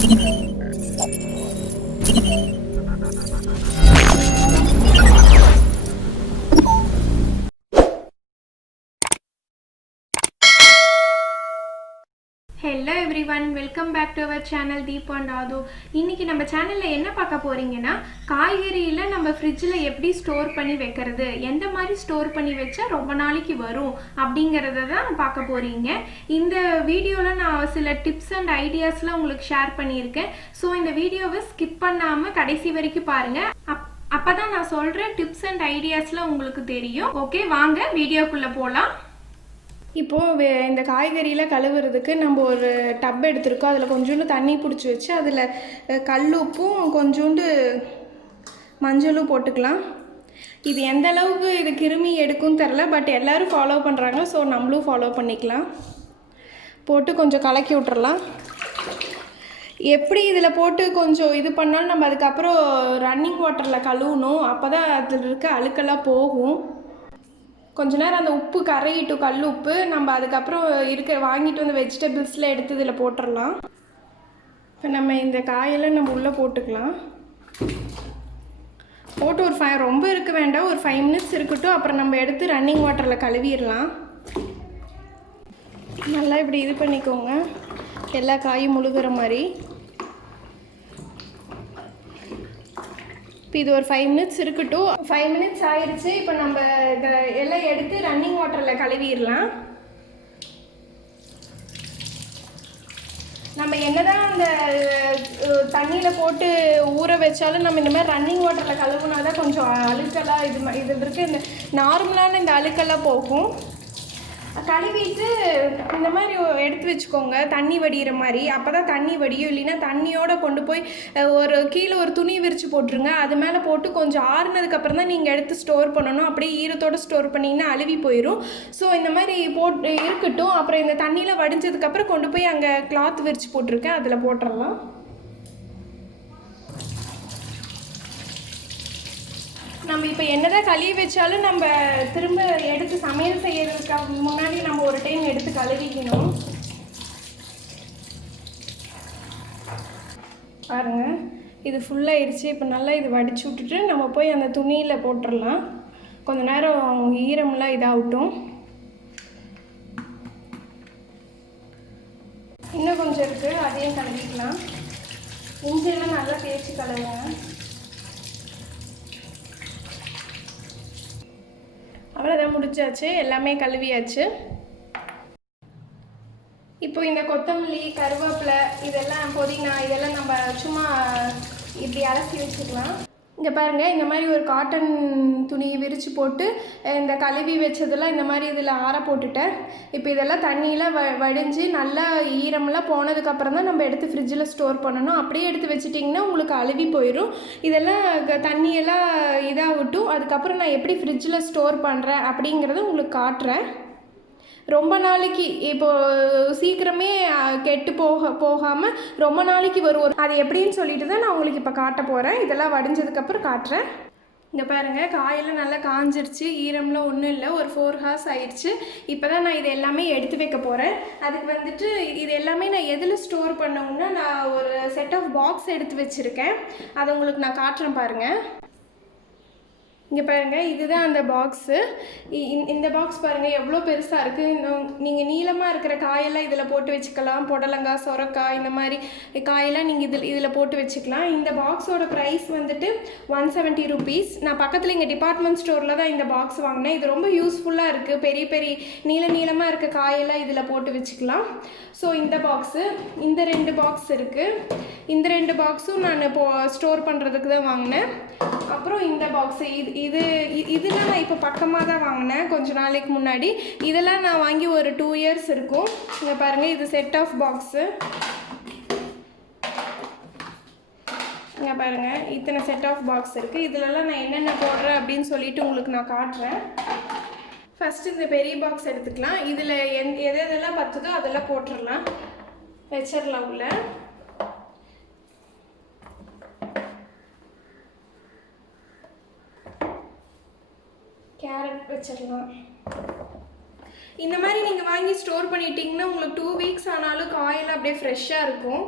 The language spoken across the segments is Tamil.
Hello everyone, welcome back to our channel Deep and Adho. இன்னைக்கு நம்ம சேனலில் என்ன பார்க்க போறீங்கன்னா, காய்கறியில் நம்ம ஃப்ரிட்ஜில் எப்படி ஸ்டோர் பண்ணி வைக்கிறது, எந்த மாதிரி ஸ்டோர் பண்ணி வச்சா ரொம்ப நாளைக்கு வரும் அப்படிங்கிறத தான் பார்க்க போறீங்க. இந்த வீடியோவில் நான் சில டிப்ஸ் அண்ட் ஐடியாஸ்லாம் உங்களுக்கு ஷேர் பண்ணியிருக்கேன். ஸோ இந்த வீடியோவை ஸ்கிப் பண்ணாமல் கடைசி வரைக்கும் பாருங்கள். அப்பதான் நான் சொல்கிற டிப்ஸ் அண்ட் ஐடியாஸ்லாம் உங்களுக்கு தெரியும். ஓகே, வாங்க வீடியோக்குள்ளே போகலாம். இப்போது இந்த காய்கறியில் கழுவுறதுக்கு நம்ம ஒரு டப் எடுத்துருக்கோம். அதில் கொஞ்சோண்டு தண்ணி பிடிச்சி வச்சு அதில் கல்லுப்பும் கொஞ்சோண்டு மஞ்சளும் போட்டுக்கலாம். இது எந்த அளவுக்கு இது கிருமி எடுக்கும்னு தெரில, பட் எல்லோரும் ஃபாலோ பண்ணுறாங்க, ஸோ நம்மளும் ஃபாலோ பண்ணிக்கலாம். போட்டு கொஞ்சம் கலக்கி விட்டுறலாம். எப்படி இதில் போட்டு கொஞ்சம் இது பண்ணாலும் நம்ம அதுக்கப்புறம் ரன்னிங் வாட்டரில் கழுவணும். அப்போ தான் அதில் இருக்க அழுக்கெல்லாம் போகும். கொஞ்ச நேரம் அந்த உப்பு கரையிட்டும், கல் உப்பு. நம்ம அதுக்கப்புறம் வாங்கிட்டு வந்து வெஜிடபிள்ஸில் எடுத்து இதில் போட்டுடலாம். இப்போ நம்ம இந்த காயெல்லாம் நம்ம உள்ளே போட்டுக்கலாம். போட்டு ஒரு ரொம்ப இருக்க வேண்டாம், ஒரு 5 மினிட்ஸ் இருக்கட்டும். அப்புறம் நம்ம எடுத்து ரன்னிங் வாட்டரில் கழுவிடலாம். நல்லா இப்படி இது பண்ணிக்கோங்க, எல்லா காயும் முழுகிற மாதிரி. இப்போ இது ஒரு 5 மினிட்ஸ் இருக்கட்டும். 5 மினிட்ஸ் ஆயிடுச்சு. இப்போ நம்ம எல்லாம் எடுத்து ரன்னிங் வாட்டரில் கழுவிடலாம். நம்ம என்னதான் அந்த தண்ணியில் போட்டு ஊற வச்சாலும் நம்ம இந்த மாதிரி ரன்னிங் வாட்டரில் கழுவுனா தான் கொஞ்சம் அழுக்கெல்லாம் இது இருக்குது. இந்த நார்மலான இந்த அழுக்கெல்லாம் போகும். கழுவிட்டு இந்த மாதிரி எடுத்து வச்சுக்கோங்க, தண்ணி வடிகிற மாதிரி. அப்போ தான் தண்ணி வடியும். இல்லைன்னா தண்ணியோடு கொண்டு போய் கீழே ஒரு துணி விரித்து போட்டுருங்க. அது மேலே போட்டு கொஞ்சம் ஆறுனதுக்கப்புறம் தான் நீங்கள் எடுத்து ஸ்டோர் பண்ணணும். அப்படியே ஈரத்தோடு ஸ்டோர் பண்ணிங்கன்னா அழுவி போயிடும். ஸோ இந்த மாதிரி போட்டு இருக்கட்டும். அப்புறம் இந்த தண்ணியில் வடிஞ்சதுக்கப்புறம் கொண்டு போய் அங்கே கிளாத் விரித்து போட்டிருக்கேன், அதில் போட்டுடலாம். நம்ம இப்போ என்னதான் கழுவி வச்சாலும் நம்ம திரும்ப எடுத்து சமையல் செய்யறதுக்கு முன்னாடி நம்ம ஒரு டைம் எடுத்து கழுவிக்கணும். பாருங்க, இது ஃபுல்லாகிடுச்சு. இப்போ நல்லா இது வடிச்சு விட்டுட்டு நம்ம போய் அந்த துணியில் போட்டுடலாம். கொஞ்ச நேரம் ஈரம்லாம் இதாகட்டும். இன்னும் கொஞ்சம் இருக்குது, அதையும் கழுவிக்கலாம். இஞ்சியெல்லாம் நல்லா தேய்ச்சி கழுவுங்க. அவ்வளோதான், முடிச்சாச்சு, எல்லாமே கழுவியாச்சு. இப்போ இந்த கொத்தமல்லி, கருவேப்பிலை, இதெல்லாம் புதினா, இதெல்லாம் நம்ம சும்மா இப்படி அலசி வச்சுக்கலாம். இங்கே பாருங்கள், இந்த மாதிரி ஒரு காட்டன் துணியை விரித்து போட்டு இந்த கழுவி வச்சதெல்லாம் இந்த மாதிரி இதில் ஆற போட்டுட்டேன். இப்போ இதெல்லாம் தண்ணியில் வடிஞ்சு நல்லா ஈரமெல்லாம் போனதுக்கப்புறம் தான் நம்ம எடுத்து ஃப்ரிட்ஜில் ஸ்டோர் பண்ணணும். அப்படியே எடுத்து வச்சிட்டிங்கன்னா உங்களுக்கு அழுவி போயிடும். இதெல்லாம் தண்ணியெல்லாம் இதாகட்டும். அதுக்கப்புறம் நான் எப்படி ஃப்ரிட்ஜில் ஸ்டோர் பண்ணுறேன் அப்படிங்கிறத உங்களுக்கு காட்டுறேன். ரொம்ப நாளைக்கு இப்போது சீக்கிரமே கெட்டு போகாமல் ரொம்ப நாளைக்கு வரும். அது எப்படின்னு சொல்லிட்டு தான் நான் உங்களுக்கு இப்போ காட்ட போகிறேன். இதெல்லாம் வடிஞ்சதுக்கப்புறம் காட்டுறேன். இங்கே பாருங்கள், காயெல்லாம் நல்லா காஞ்சிருச்சு, ஈரம்லாம் ஒன்றும் இல்லை. ஒரு 4 ஹார்ஸ் ஆயிடுச்சு. இப்போ தான் நான் இது எல்லாமே எடுத்து வைக்க போகிறேன். அதுக்கு வந்துட்டு இது எல்லாமே நான் எதில் ஸ்டோர் பண்ணோம்னா, நான் ஒரு செட் ஆஃப் பாக்ஸ் எடுத்து வச்சுருக்கேன். அதை உங்களுக்கு நான் காட்டுறேன் பாருங்கள். இங்கே பாருங்கள், இதுதான் அந்த பாக்ஸு. இந்த பாக்ஸ் பாருங்கள் எவ்வளோ பெருசாக இருக்குது. நீங்கள் நீளமாக இருக்கிற காயெல்லாம் இதில் போட்டு வச்சுக்கலாம். புடலங்காய், சொரக்காய், இந்த மாதிரி காயெல்லாம் நீங்கள் இதில் போட்டு வச்சுக்கலாம். இந்த பாக்ஸோட ப்ரைஸ் வந்துட்டு 170 ருபீஸ். நான் பக்கத்தில் இங்கே டிபார்ட்மெண்ட் ஸ்டோரில் தான் இந்த பாக்ஸ் வாங்கினேன். இது ரொம்ப யூஸ்ஃபுல்லாக இருக்குது. பெரிய பெரிய நீளமாக இருக்க காயெல்லாம் இதில் போட்டு வச்சுக்கலாம். ஸோ இந்த பாக்ஸு, இந்த 2 பாக்ஸ் இருக்குது. இந்த 2 பாக்ஸும் நான் ஸ்டோர் பண்ணுறதுக்கு தான் வாங்கினேன். அப்புறம் இந்த பாக்ஸு, இதெல்லாம் நான் இப்போ பக்கமாக தான் வாங்கினேன் கொஞ்ச நாளைக்கு முன்னாடி. இதெல்லாம் நான் வாங்கி ஒரு 2 இயர்ஸ் இருக்கும். இங்கே பாருங்கள், இது செட் ஆஃப் பாக்ஸு. இங்கே பாருங்கள், இத்தனை செட் ஆஃப் பாக்ஸ் இருக்குது. இதிலெல்லாம் நான் என்னென்ன போடுறேன் அப்படின்னு சொல்லிட்டு உங்களுக்கு நான் காட்டுறேன். ஃபஸ்ட்டு இந்த பெரிய பாக்ஸ் எடுத்துக்கலாம். இதில் எதெல்லாம் பத்துதோ அதெல்லாம் போட்டுடலாம், வச்சிடலாம் உள்ள. கேரட் வச்சிடலாம். இந்த மாதிரி நீங்கள் வாங்கி ஸ்டோர் பண்ணிட்டீங்கன்னா உங்களுக்கு 2 வீக்ஸ் ஆனாலும் காயெல்லாம் அப்படியே ஃப்ரெஷ்ஷாக இருக்கும்.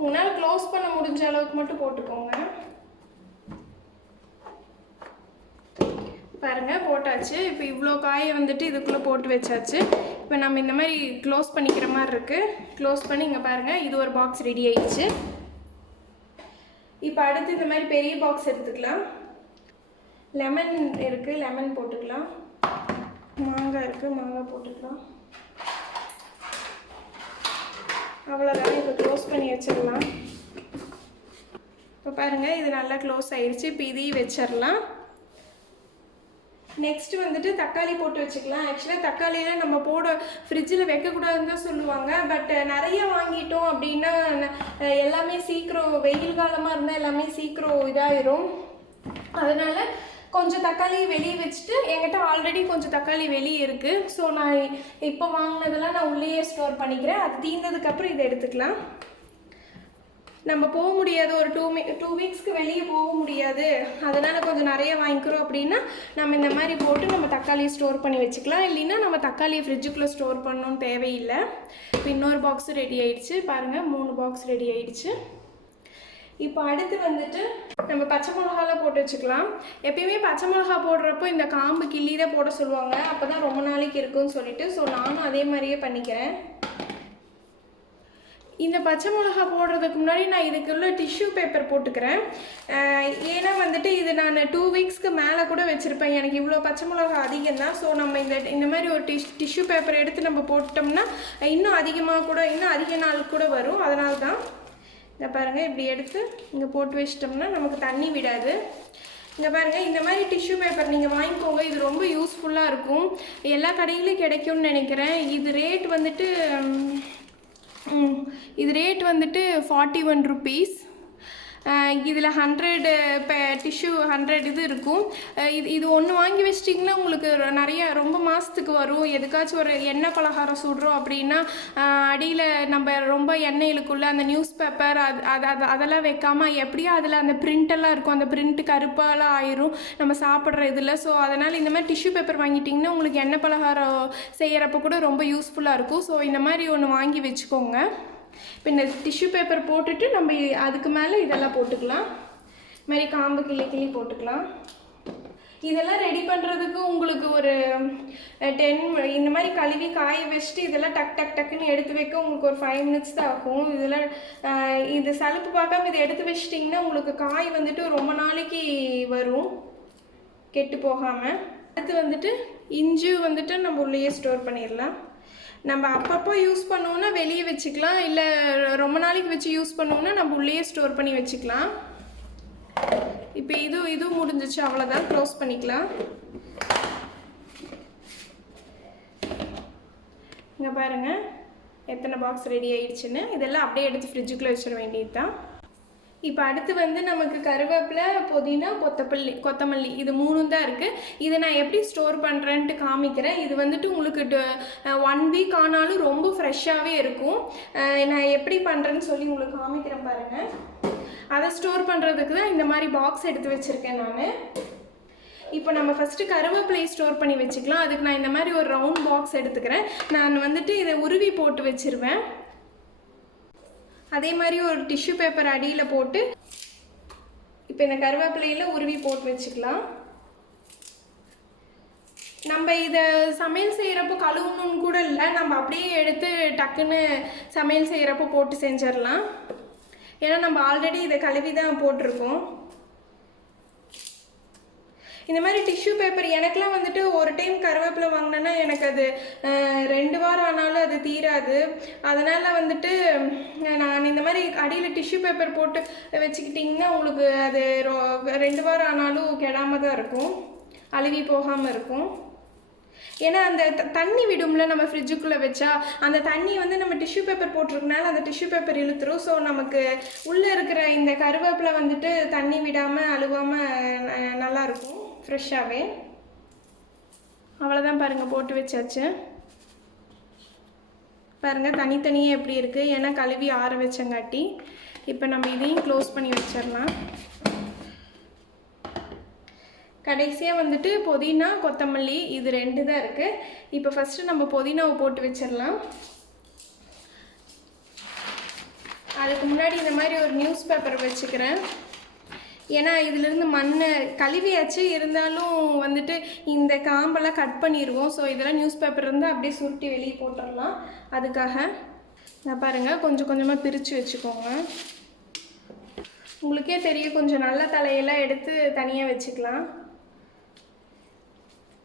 உங்களால் க்ளோஸ் பண்ண முடிஞ்ச அளவுக்கு மட்டும் போட்டுக்கோங்க. பாருங்கள் போட்டாச்சு. இப்போ இவ்வளோ காயை வந்துட்டு இதுக்குள்ளே போட்டு வச்சாச்சு. இப்போ நம்ம இந்த மாதிரி க்ளோஸ் பண்ணிக்கிற மாதிரி இருக்குது. க்ளோஸ் பண்ணி இங்கே பாருங்கள், இது ஒரு பாக்ஸ் ரெடி ஆயிடுச்சு. இப்போ அடுத்து இந்த மாதிரி பெரிய பாக்ஸ் எடுத்துக்கலாம். லெமன் இருக்குது, லெமன் போட்டுக்கலாம். மாங்காய் இருக்குது, மாங்காய் போட்டுக்கலாம். அவ்வளோதான். இப்போ க்ளோஸ் பண்ணி வச்சிடலாம். இப்போ பாருங்கள் இது நல்லா க்ளோஸ் ஆயிடுச்சு. இப்போ இதையும் வச்சிடலாம். நெக்ஸ்ட்டு வந்துட்டு தக்காளி போட்டு வச்சுக்கலாம். ஆக்சுவலாக தக்காளியெல்லாம் நம்ம ஃப்ரிட்ஜில் வைக்கக்கூடாதுன்னு தான் சொல்லுவாங்க. பட் நிறைய வாங்கிட்டோம் அப்படின்னா எல்லாமே சீக்கிரம், வெயில் காலமாக இருந்தால் எல்லாமே சீக்கிரம் இதாகிடும். அதனால் கொஞ்சம் தக்காளி வெளியே வச்சுட்டு, என்கிட்ட ஆல்ரெடி கொஞ்சம் தக்காளி வெளியே இருக்குது. ஸோ நான் இப்போ வாங்கினதெல்லாம் நான் உள்ளேயே ஸ்டோர் பண்ணிக்கிறேன். அது தீர்ந்ததுக்கப்புறம் இதை எடுத்துக்கலாம். நம்ம போக முடியாது, ஒரு 2 வீக்ஸ்க்கு வெளியே போக முடியாது, அதனால் கொஞ்சம் நிறைய வாங்கிக்கிறோம் அப்படின்னா நம்ம இந்த மாதிரி போட்டு நம்ம தக்காளியை ஸ்டோர் பண்ணி வச்சுக்கலாம். இல்லைன்னா நம்ம தக்காளியை ஃப்ரிட்ஜுக்குள்ளே ஸ்டோர் பண்ணணும்னு தேவையில்லை. இப்போ இன்னொரு பாக்ஸும் ரெடி ஆகிடுச்சு. பாருங்கள் 3 பாக்ஸ் ரெடி ஆகிடுச்சு. இப்போ அடுத்து வந்துட்டு நம்ம பச்சை மிளகாலாம் போட்டு வச்சுக்கலாம். எப்பயுமே பச்சை மிளகா போடுறப்போ இந்த காம்பு கிள்ளி தான் போட சொல்லுவாங்க, அப்போ தான் ரொம்ப நாளைக்கு இருக்குன்னு சொல்லிட்டு. ஸோ நானும் அதே மாதிரியே பண்ணிக்கிறேன். இந்த பச்சை மிளகா போடுறதுக்கு முன்னாடி நான் இதுக்குள்ள டிஷ்யூ பேப்பர் போட்டுக்கிறேன். ஏன்னா வந்துட்டு இது நான் 2 வீக்ஸ்க்கு மேலே கூட வச்சுருப்பேன். எனக்கு இவ்வளோ பச்சை மிளகா அதிகம் தான். ஸோ நம்ம இந்த மாதிரி ஒரு டிஷ்யூ பேப்பர் எடுத்து நம்ம போட்டோம்னா இன்னும் அதிகமாக கூட, இன்னும் அதிக நாள் கூட வரும். அதனால தான் இதை பாருங்கள், இப்படி எடுத்து இங்கே போட்டு வச்சிட்டோம்னா நமக்கு தண்ணி விடாது. இங்கே பாருங்கள், இந்த மாதிரி டிஷ்யூ பேப்பர் நீங்கள் வாங்கிக்கோங்க. இது ரொம்ப யூஸ்ஃபுல்லாக இருக்கும். எல்லா கடையிலையும் கிடைக்கும்னு நினைக்கிறேன். இது ரேட் வந்துட்டு 41 rupees. இதில் 100 டிஷ்யூ 100 இது இருக்கும். இது ஒன்று வாங்கி வச்சிட்டிங்கன்னா உங்களுக்கு ரொம்ப மாதத்துக்கு வரும். எதுக்காச்சும் ஒரு எண்ணெய் பலகாரம் சுடுறோம் அப்படின்னா அடியில் நம்ம ரொம்ப எண்ணெய் இழுக்குள்ள அந்த நியூஸ் பேப்பர் அதெல்லாம் வைக்காமல் எப்படியோ அதில் அந்த பிரிண்டெல்லாம் இருக்கும், அந்த பிரிண்ட் கருப்பாலாம் ஆயிரும் நம்ம சாப்பிட்ற இதில். ஸோ அதனால் இந்த மாதிரி டிஷ்யூ பேப்பர் வாங்கிட்டிங்கன்னா உங்களுக்கு எண்ணெய் பலகாரம் செய்கிறப்ப கூட ரொம்ப யூஸ்ஃபுல்லாக இருக்கும். ஸோ இந்த மாதிரி ஒன்று வாங்கி வச்சுக்கோங்க. இப்போ இந்த டிஷ்யூ பேப்பர் போட்டுட்டு நம்ம அதுக்கு மேலே இதெல்லாம் போட்டுக்கலாம். இது மாதிரி காம்பு கிள்ளி போட்டுக்கலாம். இதெல்லாம் ரெடி பண்ணுறதுக்கு உங்களுக்கு ஒரு 10 இந்த மாதிரி கழுவி காய வச்சுட்டு இதெல்லாம் டக்குன்னு எடுத்து வைக்க உங்களுக்கு ஒரு 5 minutes தான் ஆகும். இதெல்லாம் இது சலுப்பு பார்க்காம இதை எடுத்து வச்சிட்டிங்கன்னா உங்களுக்கு காய் வந்துட்டு ரொம்ப நாளைக்கு வரும், கெட்டு போகாமல். அடுத்து வந்துட்டு இஞ்சி வந்துட்டு நம்ம உள்ளேயே ஸ்டோர் பண்ணிடலாம். நம்ம அப்பப்போ யூஸ் பண்ணுவோன்னா வெளியே வச்சுக்கலாம், இல்லை ரொம்ப நாளைக்கு வச்சு யூஸ் பண்ணுவோன்னா நம்ம உள்ளேயே ஸ்டோர் பண்ணி வச்சுக்கலாம். இப்போ இது முடிஞ்சிச்சு, அவ்வளோதான். க்ளோஸ் பண்ணிக்கலாம். இங்கே பாருங்கள் எத்தனை பாக்ஸ் ரெடி ஆயிடுச்சுன்னு. இதெல்லாம் அப்படியே எடுத்து ஃப்ரிட்ஜுக்குள்ளே வச்சிட வேண்டியது தான். இப்போ அடுத்து வந்து நமக்கு கருவேப்பிலை, புதினா, கொத்தமல்லி இது 3 தான் இருக்குது. இதை நான் எப்படி ஸ்டோர் பண்ணுறேன்ட்டு காமிக்கிறேன். இது வந்துட்டு உங்களுக்கு 1 வீக் ஆனாலும் ரொம்ப ஃப்ரெஷ்ஷாகவே இருக்கும். நான் எப்படி பண்ணுறேன்னு சொல்லி உங்களுக்கு காமிக்கிறேன் பாருங்கள். அதை ஸ்டோர் பண்ணுறதுக்கு தான் இந்த மாதிரி பாக்ஸ் எடுத்து வச்சுருக்கேன் நான். இப்போ நம்ம ஃபஸ்ட்டு கருவேப்பிலையை ஸ்டோர் பண்ணி வச்சுக்கலாம். அதுக்கு நான் இந்த மாதிரி ஒரு ரவுண்ட் பாக்ஸ் எடுத்துக்கிறேன். நான் வந்துட்டு இதை உருவி போட்டு வச்சுருவேன். அதே மாதிரி ஒரு டிஷ்யூ பேப்பர் அடியில் போட்டு இப்போ இந்த கருவேப்பிலையில் உருவி போட்டு வச்சுக்கலாம். நம்ம இதை சமையல் செய்கிறப்போ கழுவணுன்னு கூட இல்லை, நம்ம அப்படியே எடுத்து டக்குன்னு சமையல் செய்கிறப்போ போட்டு செஞ்சிடலாம். ஏன்னா நம்ம ஆல்ரெடி இதை கழுவி தான் போட்டிருக்கோம். இந்த மாதிரி டிஷ்யூ பேப்பர் எனக்கெலாம் வந்துட்டு ஒரு டைம் கருவேப்பிலை வாங்கினேன்னா எனக்கு அது 2 வாரம் ஆனாலும் அது தீராது. அதனால் வந்துட்டு நான் இந்த மாதிரி அடியில் டிஷ்யூ பேப்பர் போட்டு வச்சுக்கிட்டிங்கன்னா உங்களுக்கு அது 2 வாரம் ஆனாலும் கெடாமல் தான் இருக்கும், அழுவி போகாமல் இருக்கும். ஏன்னா அந்த தண்ணி விடும்ல நம்ம ஃப்ரிட்ஜுக்குள்ளே வச்சா, அந்த தண்ணி வந்து நம்ம டிஷ்யூ பேப்பர் போட்டிருக்கனால அந்த டிஷ்யூ பேப்பர் இழுத்துரும். ஸோ நமக்கு உள்ளே இருக்கிற இந்த கருவேப்பிலை வந்துட்டு தண்ணி விடாமல் அழுவாமல் நல்லாயிருக்கும் ஃப்ரெஷ்ஷாகவே. அவ்வளோதான் பாருங்கள், போட்டு வச்சாச்சு. பாருங்கள் தனித்தனியே எப்படி இருக்குது, ஏன்னா கழுவி ஆற வச்சங்காட்டி. இப்போ நம்ம இதையும் க்ளோஸ் பண்ணி வச்சிடலாம். கடைசியாக வந்துட்டு புதினா, கொத்தமல்லி இது 2 தான் இருக்குது. இப்போ ஃபஸ்ட்டு நம்ம புதினாவை போட்டு வச்சிடலாம். அதுக்கு முன்னாடி இந்த மாதிரி ஒரு நியூஸ் பேப்பர் வச்சுக்கிறேன். ஏன்னா இதிலிருந்து மண் கழுவியாச்சு, இருந்தாலும் வந்துட்டு இந்த காம்பெல்லாம் கட் பண்ணிடுவோம். ஸோ இதெல்லாம் நியூஸ் பேப்பர் இருந்தால் அப்படியே சுருட்டி வெளியே போட்டுடலாம். அதுக்காக நான் பாருங்கள் கொஞ்சம் கொஞ்சமாக பிரித்து வச்சுக்கோங்க. உங்களுக்கே தெரியும், கொஞ்சம் நல்ல தலையெல்லாம் எடுத்து தனியாக வச்சுக்கலாம்.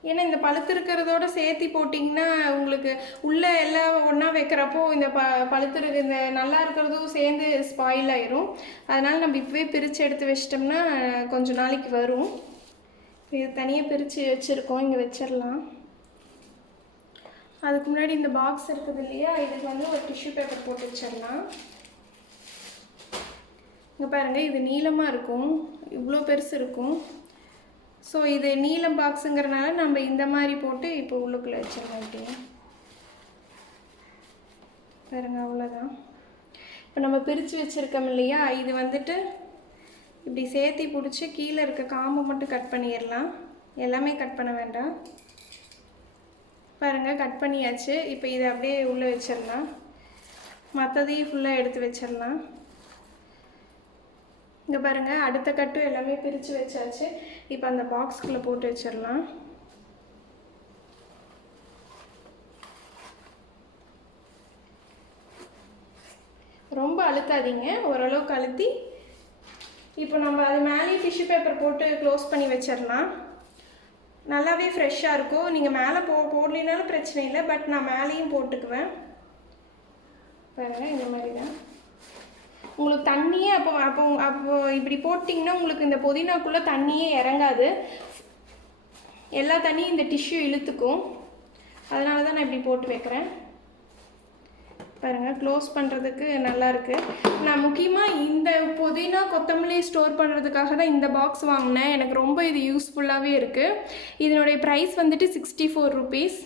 ஏன்னா இந்த பழுத்து இருக்கிறதோட சேர்த்தி போட்டிங்கன்னா உங்களுக்கு உள்ளே எல்லாம் ஒன்றா வைக்கிறப்போ இந்த இந்த நல்லா இருக்கிறதும் சேர்ந்து ஸ்பாயில் ஆயிரும். அதனால் நம்ம இப்போவே பிரித்து எடுத்து வச்சிட்டோம்னா கொஞ்சம் நாளைக்கு வரும். இது தனியாக பிரித்து வச்சுருக்கோம், இங்கே வச்சிடலாம். அதுக்கு முன்னாடி இந்த பாக்ஸ் இருக்குது இல்லையா, இதுக்கு வந்து ஒரு டிஷ்யூ பேப்பர் போட்டு வச்சிடலாம். இங்கே பாருங்கள், இது நீளமாக இருக்கும், இவ்வளோ பெருசு இருக்கும். ஸோ இது நீலம் பாக்ஸுங்கிறனால நம்ம இந்த மாதிரி போட்டு இப்போ உள்ளுக்குள்ளே வச்சிடலாம். இப்படி பாருங்க, அவ்வளோதான். இப்போ நம்ம பிரித்து வச்சுருக்கோம் இல்லையா, இது வந்துட்டு இப்படி சேர்த்தி பிடிச்சி கீழே இருக்க காம்பை மட்டும் கட் பண்ணிடலாம். எல்லாமே கட் பண்ண வேண்டாம். பாருங்கள், கட் பண்ணியாச்சு. இப்போ இதை அப்படியே உள்ளே வச்சிடலாம். மற்றதையும் ஃபுல்லாக எடுத்து வச்சிடலாம். இங்கே பாருங்கள், அடுத்த கட்டும் எல்லாமே பிரித்து வச்சாச்சு. இப்போ அந்த பாக்ஸ்குள்ளே போட்டு வச்சிடலாம். ரொம்ப அழுத்தாதீங்க, ஓரளவுக்கு அழுத்தி இப்போ நம்ம அது மேலேயே டிஷ்யூ பேப்பர் போட்டு க்ளோஸ் பண்ணி வச்சிடலாம். நல்லாவே ஃப்ரெஷ்ஷாக இருக்கும். நீங்கள் மேலே போடலினாலும் பிரச்சனை இல்லை, பட் நான் மேலேயும் போட்டுக்குவேன். பாருங்கள், இந்த மாதிரி தான். உங்களுக்கு தண்ணியே அப்போ இப்படி போட்டிங்கன்னா உங்களுக்கு இந்த புதினாக்குள்ளே தண்ணியே இறங்காது. எல்லா தண்ணியும் இந்த டிஷ்யூ இழுத்துக்கும். அதனால தான் நான் இப்படி போட்டு வைக்கிறேன். பாருங்கள், க்ளோஸ் பண்ணுறதுக்கு நல்லாயிருக்கு. நான் முக்கியமாக இந்த புதினா கொத்தமல்லி ஸ்டோர் பண்ணுறதுக்காக தான் இந்த பாக்ஸ் வாங்கினேன். எனக்கு ரொம்ப இது யூஸ்ஃபுல்லாகவே இருக்குது. இதனுடைய ப்ரைஸ் வந்துட்டு 64 rupees.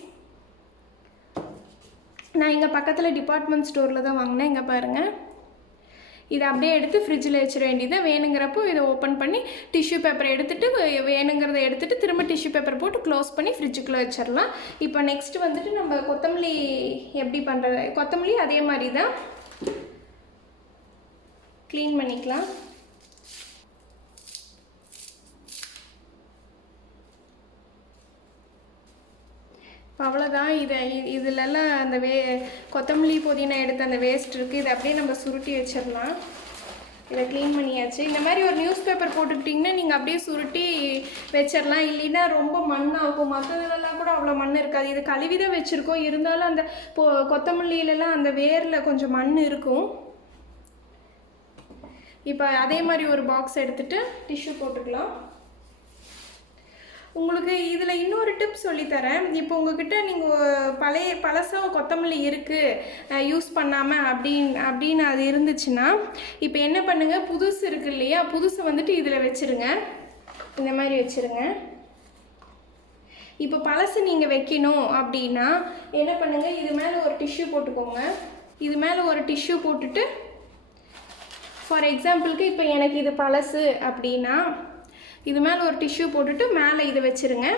நான் இங்கே பக்கத்தில் டிபார்ட்மெண்ட் ஸ்டோரில் தான் வாங்கினேன். இங்கே பாருங்கள், இதை அப்படியே எடுத்து ஃப்ரிட்ஜில் வச்சிட வேண்டியதை. வேணுங்கிறப்போ இதை ஓப்பன் பண்ணி டிஷ்யூ பேப்பரை எடுத்துகிட்டு வேணுங்கிறத எடுத்துகிட்டு திரும்ப டிஷ்யூ பேப்பர் போட்டு க்ளோஸ் பண்ணி ஃப்ரிட்ஜுக்குள்ளே வச்சிடலாம். இப்போ நெக்ஸ்ட்டு வந்துட்டு நம்ம கொத்தமல்லி எப்படி பண்ணுறது, கொத்தமல்லி அதே மாதிரி தான் க்ளீன் பண்ணிக்கலாம். அவ்வளோதான். இதிலெல்லாம் அந்த கொத்தமல்லி புதினா எடுத்து அந்த வேஸ்ட் இருக்குது, இதை அப்படியே நம்ம சுருட்டி வச்சிடலாம். இதை க்ளீன் பண்ணியாச்சு. இந்த மாதிரி ஒரு நியூஸ் பேப்பர் போட்டுக்கிட்டிங்கன்னா நீங்கள் அப்படியே சுருட்டி வச்சிடலாம். இல்லைன்னா ரொம்ப மண்ணாகும். மற்றதுலலாம் கூட அவ்வளோ மண் இருக்காது. இது கழுவி தான் வச்சுருக்கோம், இருந்தாலும் அந்த கொத்தமல்லியிலலாம் அந்த வேரில் கொஞ்சம் மண் இருக்கும். இப்போ அதே மாதிரி ஒரு பாக்ஸ் எடுத்துகிட்டு டிஷ்யூ போட்டுக்கலாம். உங்களுக்கு இதில் இன்னொரு டிப்ஸ் சொல்லித்தரேன். இப்போ உங்ககிட்ட நீங்கள் பழசாக கொத்தமல்லி இருக்குது யூஸ் பண்ணாமல் அப்படின்னு அது இருந்துச்சுன்னா, இப்போ என்ன பண்ணுங்கள், புதுசு இருக்குது இல்லையா, புதுசை வந்துட்டு இதில் வச்சுருங்க. இந்த மாதிரி வச்சுருங்க. இப்போ பழசு நீங்கள் வைக்கணும் அப்படின்னா என்ன பண்ணுங்கள், இது மேலே ஒரு டிஷ்யூ போட்டுக்கோங்க. இது மேலே ஒரு டிஷ்யூ போட்டுட்டு, ஃபார் எக்ஸாம்பிளுக்கு இப்போ எனக்கு இது பழசு அப்படின்னா இது மேலே ஒரு டிஷ்யூ போட்டுட்டு மேலே இதை வச்சுருங்க.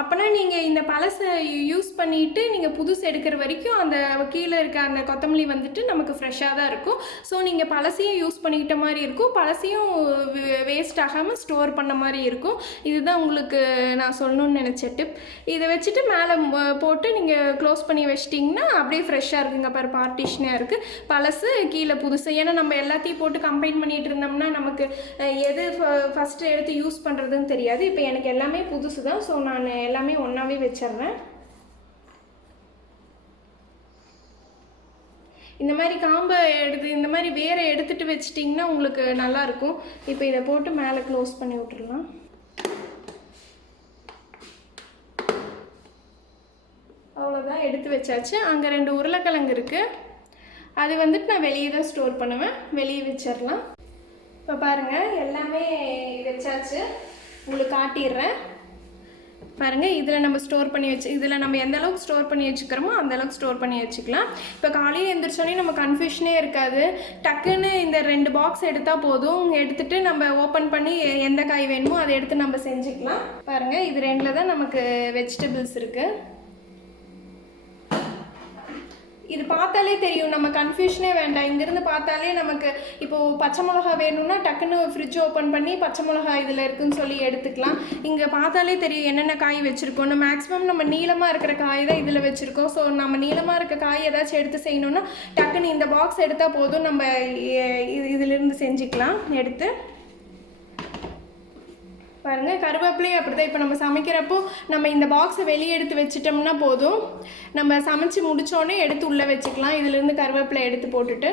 அப்போனா நீங்கள் இந்த பழசை யூஸ் பண்ணிவிட்டு நீங்கள் புதுசு எடுக்கிற வரைக்கும் அந்த கீழே இருக்க அந்த கொத்தமல்லி வந்துட்டு நமக்கு ஃப்ரெஷ்ஷாக தான் இருக்கும். ஸோ நீங்கள் பழசையும் யூஸ் பண்ணிக்கிட்ட மாதிரி இருக்கும், பழசையும் வேஸ்ட் ஆகாமல் ஸ்டோர் பண்ண மாதிரி இருக்கும். இதுதான் உங்களுக்கு நான் சொல்லணும்னு நினச்ச டிப். இதை வச்சுட்டு மேலே போட்டு நீங்கள் க்ளோஸ் பண்ணி வச்சிட்டிங்கன்னா அப்படியே ஃப்ரெஷ்ஷாக இருக்குங்க. பாரு, பார்ட்டிஷனாக இருக்குது, பழசு கீழே புதுசு. ஏன்னா நம்ம எல்லாத்தையும் போட்டு கம்பைன் பண்ணிகிட்டு இருந்தோம்னா நமக்கு எது ஃபஸ்ட்டு எடுத்து யூஸ் பண்ணுறதுன்னு தெரியாது. இப்போ எனக்கு எல்லாமே புதுசு தான், ஸோ நான் எல்லாமே ஒன்றாவே வச்சிடுறேன். இந்த மாதிரி காம்பை இந்த மாதிரி வேரை எடுத்துகிட்டு வச்சிட்டிங்கன்னா உங்களுக்கு நல்லாயிருக்கும். இப்போ இதை போட்டு மேலே க்ளோஸ் பண்ணி விட்டுடலாம். அவ்வளோதான், எடுத்து வச்சாச்சு. அங்கே 2 உருளைக்கிழங்கு இருக்குது, அது வந்துட்டு நான் வெளியே தான் ஸ்டோர் பண்ணுவேன், வெளியே வச்சிடலாம். இப்போ பாருங்கள், எல்லாமே வச்சாச்சு, உங்களுக்கு காட்டிடுறேன். பாருங்கள், இதில் நம்ம ஸ்டோர் பண்ணி இதில் நம்ம எந்த அளவுக்கு ஸ்டோர் பண்ணி வச்சுக்கிறோமோ அந்த அளவுக்கு ஸ்டோர் பண்ணி வச்சுக்கலாம். இப்போ காலையில் எழுந்திரிச்சோன்னே நம்ம கன்ஃபியூஷனே இருக்காது. டக்குன்னு இந்த 2 பாக்ஸ் எடுத்தால் போதும். எடுத்துகிட்டு நம்ம ஓப்பன் பண்ணி எந்த காய் வேணுமோ அதை எடுத்து நம்ம செஞ்சுக்கலாம். பாருங்கள், இது 2ல் தான் நமக்கு வெஜிடபிள்ஸ் இருக்குது. இது பார்த்தாலே தெரியும், நம்ம கன்ஃபியூஷனே வேண்டாம். இங்கேருந்து பார்த்தாலே நமக்கு இப்போது பச்சை மிளகா வேணும்னா டக்குன்னு ஃப்ரிட்ஜ் ஓப்பன் பண்ணி பச்சை மிளகா இதில் இருக்குதுன்னு சொல்லி எடுத்துக்கலாம். இங்கே பார்த்தாலே தெரியும் என்னென்ன காய் வச்சுருக்கோம். மேக்ஸிமம் நம்ம நீளமாக இருக்கிற காய் தான் இதில் வச்சுருக்கோம். ஸோ நம்ம நீளமாக இருக்க காய் ஏதாச்சும் எடுத்து செய்யணுன்னா டக்குன்னு இந்த பாக்ஸ் எடுத்தால் போதும், நம்ம இதிலிருந்து செஞ்சுக்கலாம். எடுத்து பாருங்கள், கருவேப்பிலையும் அப்படி தான். இப்போ நம்ம சமைக்கிறப்போ நம்ம இந்த பாக்ஸை வெளியே எடுத்து வச்சிட்டோம்னா போதும், நம்ம சமைச்சு முடித்தோடனே எடுத்து உள்ளே வச்சுக்கலாம். இதிலேருந்து கருவேப்பிலை எடுத்து போட்டுட்டு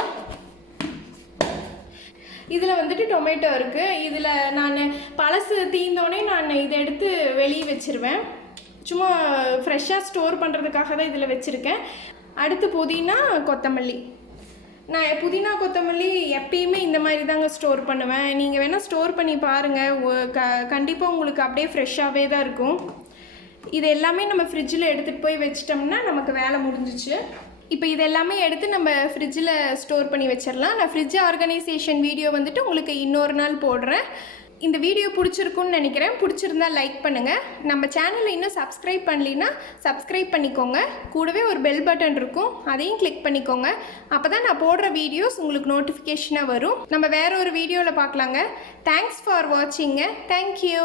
இதில் வந்துட்டு டொமேட்டோ இருக்குது. இதில் நான் பழசு தீந்தோடனே நான் இதை எடுத்து வெளியே வச்சுருவேன். சும்மா ஃப்ரெஷ்ஷாக ஸ்டோர் பண்ணுறதுக்காக தான் இதில் வச்சுருக்கேன். அடுத்து புதினா, கொத்தமல்லி. நான் புதினா கொத்தமல்லி எப்பயுமே இந்த மாதிரி தாங்க ஸ்டோர் பண்ணுவேன். நீங்கள் வேணால் ஸ்டோர் பண்ணி பாருங்கள், கண்டிப்பாக உங்களுக்கு அப்படியே ஃப்ரெஷ்ஷாகவே தான் இருக்கும். இது எல்லாமே நம்ம ஃப்ரிட்ஜில் எடுத்துகிட்டு போய் வச்சிட்டோம்னா நமக்கு வேலை முடிஞ்சிச்சு. இப்போ இது எல்லாமே எடுத்து நம்ம ஃப்ரிட்ஜில் ஸ்டோர் பண்ணி வச்சிடலாம். நான் ஃப்ரிட்ஜ் ஆர்கனைசேஷன் வீடியோ வந்துட்டு உங்களுக்கு இன்னொரு நாள் போடுறேன். இந்த வீடியோ பிடிச்சிருக்குன்னு நினைக்கிறேன். பிடிச்சிருந்தா லைக் பண்ணுங்கள். நம்ம சேனலை இன்னும் சப்ஸ்கிரைப் பண்ணலின்னா சப்ஸ்கிரைப் பண்ணிக்கோங்க. கூடவே ஒரு பெல் பட்டன் இருக்கும், அதையும் கிளிக் பண்ணிக்கோங்க. அப்போ தான் நான் போடுற வீடியோஸ் உங்களுக்கு நோட்டிஃபிகேஷனாக வரும். நம்ம வேறு ஒரு வீடியோவில் பார்க்கலாங்க. Thanks for வாட்சிங்க. தேங்க்யூ.